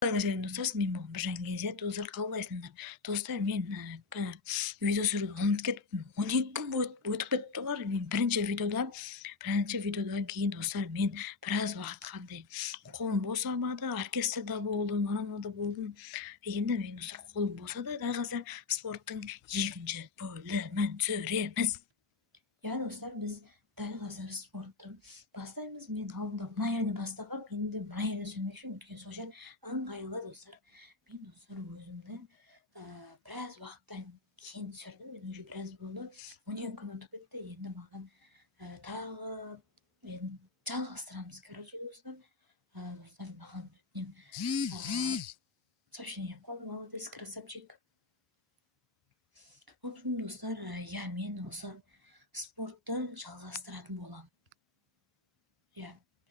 Mesela достар, мен бүгін бір жаңа кездеседі. Достар, қалайсыңдар? Достар, мен видео түсіруді ұмытып кетіппін. 12 күн өтіп кетіпті ғой. Мен бірінші видеодан кейін достар, мен біраз уақыт қандай қолым босамады, оркестрда болдым, анада болдым. Енді мен достар қолым босады, дәл қазір спорттың екінші бөлімін түсіреміз. Ja, достар, біз дәл қазір спортты бастаймыз. Мен алдында мына жерден бастағам, енді мына жерде сөйлемекшімін, өйткені сол жер ыңғайлы достар. Мен достар өзімді біраз уақыттан кейін түсірдім. Мен уже біраз болды. 12 күн өтіп кетті. Енді маған тағы енді жалғастырамыз, короче, достар. Достар, маған өтінемін сообщение қойып, молодец, красавчик. В общем, достар, мен осы спортты жалғастыратын болам.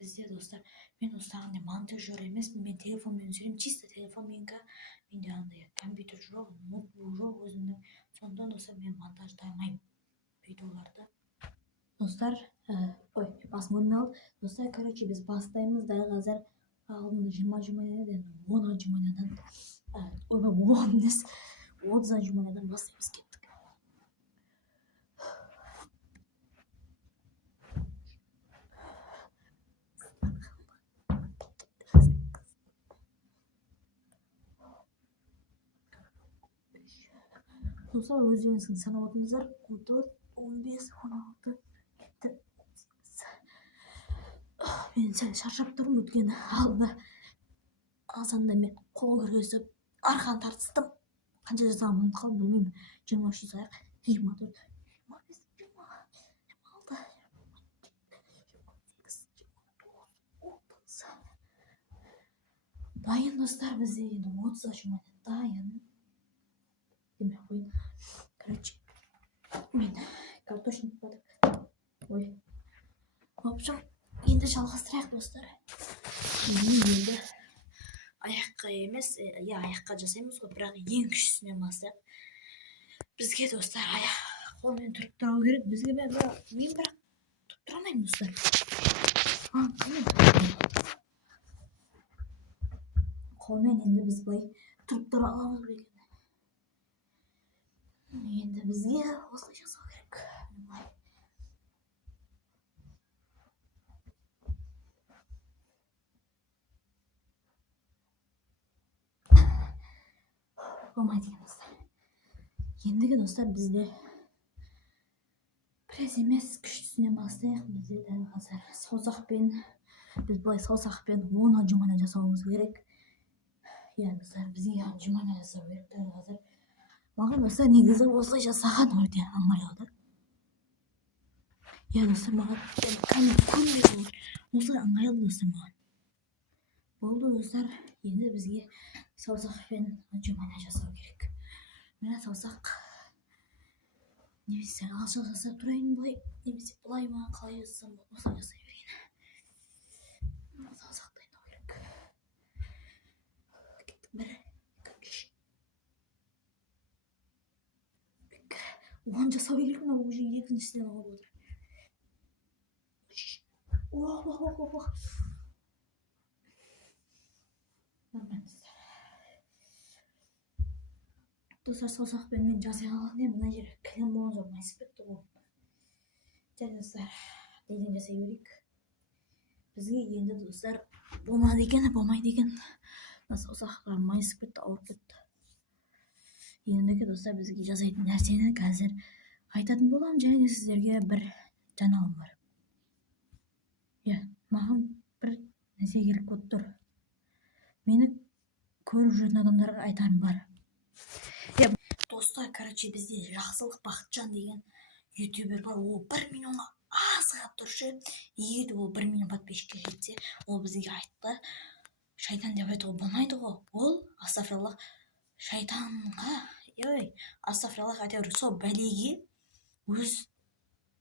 Бізде достар, мен осылағандай монтажер емеспін, мен телефонмен түсіремін, чисто телефонменгі. Менде андай компьютер жоқ, ноутбук жоқ өзімнің. Сондықтан достар, мен монтаждамаймын видеоларды. Достар, басым өлмей алды. Достар, короче, біз бастаймыз. Дәл қазір алдында 20 жұманадан, 10 жұманадан, 30 жұманадан бастаймыз кеттік. Достар, өздеріңіздің санап отырыңыздар. 14, 15, 16, 17, 18. Мен сәл шаршап тұрмын, өйткені алдында азанда мен қол күресіп арқан тартыстым. Қанша жасағанымды ұмытып қалдым, білмеймін. 23 жасайық, 24, 25, 26, 28, 30. Дайын достар, бізде енді 30 жұмада дайын. Демей қойын. Короче, мен картошник бадық. В общем, енді жалғастырайық достар. Енді аяққа емес, аяққа жасаймыз ғой, бірақ ең күштісінен бастайық. Бізге достар қолмен тұрып тұру керек. Бізге мен бірақ тұрып тұра алмаймын достар. Қолмен енді біз былай тұрып тұра аламыз ба екен? Енді бізге осылай жасау керек. Болмайды екен достар. Ендігі достар, бізде пресс емес, күштісінен бастайық. Бізде дәл қазір саусақпен, біз былай саусақпен 10 жұмана жасауымыз керек. Достар, бізге жұмана жасау керек дәл қазір. Маған достар, негізі осылай жасаған өте ыңғайлы. Достар, маған күнде осылай ыңғайлы достар маған. Болды достар, енді бізге саусақпен жұмана жасау керек. Мына саусақ немесе алшақ жасап тұрайын былай, немесе былай ма, қалай жасасам осылай жасай берейін. Саусақ дайындау керек. Кеттік, 1, 2, 3. 10 жасау керек, мына уже екіншіден алып отыр. Достар, саусақпен мен жасай алған, мына жері кілем болған жоқ, майысып кетті ғой. Достар, неден жасай берейік. Бізге енді достар болмайды екен. Саусақтар майысып кетті, ауырып кетті. Ендігі достар, бізге жасайтын нәрсені қазір айтатын болам, және сіздерге бір жаңалығым бар. Маған бір нәрсе керек болып тұр. Мені көріп жүрген адамдарға айтарым бар. Достар, короче, бізде Жақсылық Бақытжан деген ютубер бар. Ол 1 миллионға асығып тұршы. Егер ол 1 миллион подписчикке жетсе, ол бізге айтты. Шайтан деп айтуға болмайды ғой. Ол астағфираллах шайтанға, астағфираллах, әйтеуір сол бәлеге өз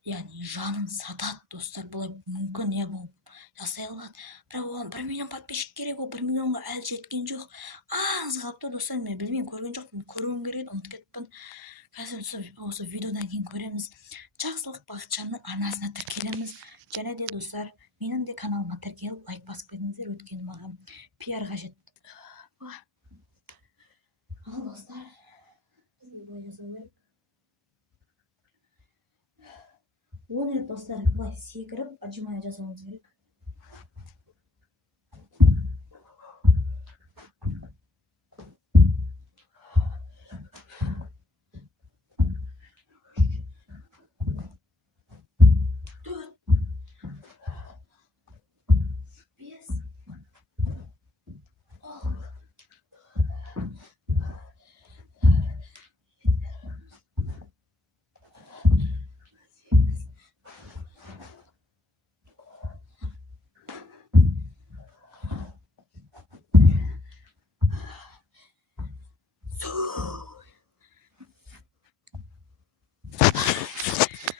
жанын сатады достар. Бұлай мүмкін, бұл жасай алады. Бірақ оған 1 миллион подписчик керек, ол 1 миллионға әлі жеткен жоқ. Аз қалыпты достар, мен білмеймін, көрген жоқпын, көруім керек, ұмытып кетіппін. Қазір осы видеодан кейін көреміз. Жақсылық Бақытжанның арнасына тіркелеміз. Және де достар, менің де каналыма тіркеліп лайк басып кетіңіздер, өйткені маған пиар қажет. Ал достар, бізге былай жасау керек. 10 рет достар былай секіріп, отжимание жасауымыз керек.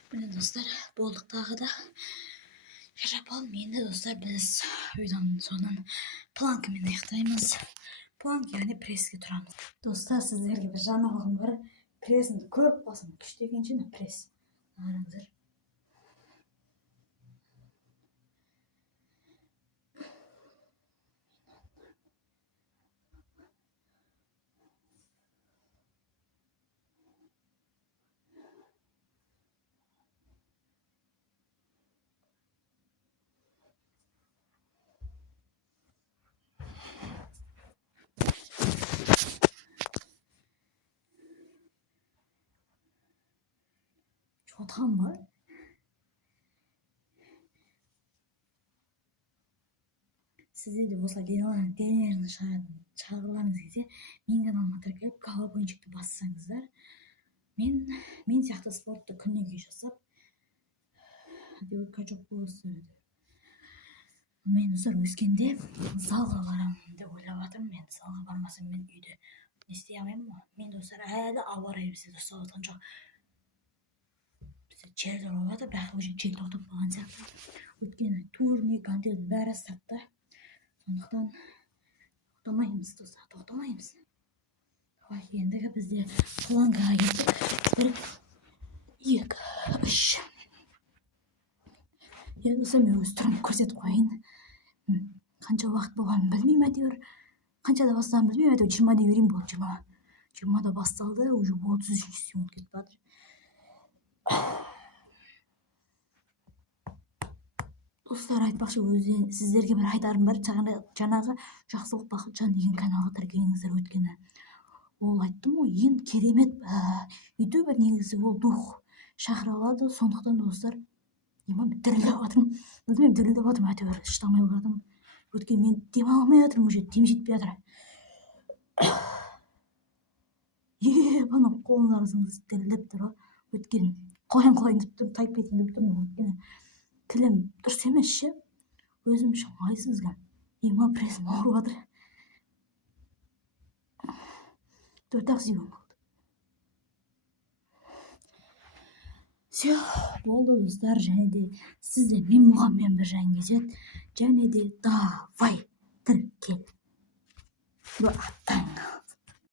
Міне достар, болдық тағы да. Шарап алып, енді достар біз үйдің соңын планкамен аяқтаймыз. Планк, яғни преске тұрамыз. Достар, сіздерге бір жаңалығым бар. Пресін көріп басым күшті екенші, пресс. Қараңыздар. Отқан ба? Сізде де осылай денелеріңізді шығарғыларыңыз келсе, мен каналыма тіркеліп, колокольчикті бассаңыздар, мен сияқты спортты күннен кейін жасап, качок болсын. Мен өскенде залға барамын деп ойлап жатырмын. Мен залға бармасам, мен үйде не істей алмаймын ғой. Мен достар әлі ауа райы бізде ұстап жатқан жоқ. Бізде жел тұрып жатыр, бірақ уже жел тоқтап қалған сияқты. Өйткені турник, гантельдің бәрі сатты. Сондықтан тоқтамаймыз достар, тоқтамаймыз. Ендігі бізде планкаға келдік. 1, 2, 3. Енді достар, мен өз түрімді көрсетіп қойайын. Қанша уақыт болғанын білмеймін, әйтеуір. Қаншада бастағанын білмеймін, әйтеуір 20 деп берейін, болды 20. 20-да басталды, уже 30 секунд кетіп жатыр. Достар, айтпақшы, сіздерге бір айтарым бар. Жаңағы Жақсылық Бақытжан деген каналға тіркеліңіздер. Өткені ол айттым ғой, ең керемет ютубер, негізі ол дух шақыра алады. Сондықтан достар, мен дірілдеп жатырмын. Білмеймін, дірілдеп жатырмын, әйтеуір шыдамай жатырмын. Өйткені мен демаламай жатырмын, уже дем жетпей жатыр. Ана қолын арасыңыз дірілдеп тұр. Өйткені қоян деп тұрмын, тайып кетейін деп тұрмын. Өйткені тілім дұрыс емес ше. Өзім шамайсызға. Пресім ауырып жатыр. 4-ақ секунд қалды. Все, болды достар, және де сізде мен мұғаммен бір Жаңкезет, және де давай тіркел.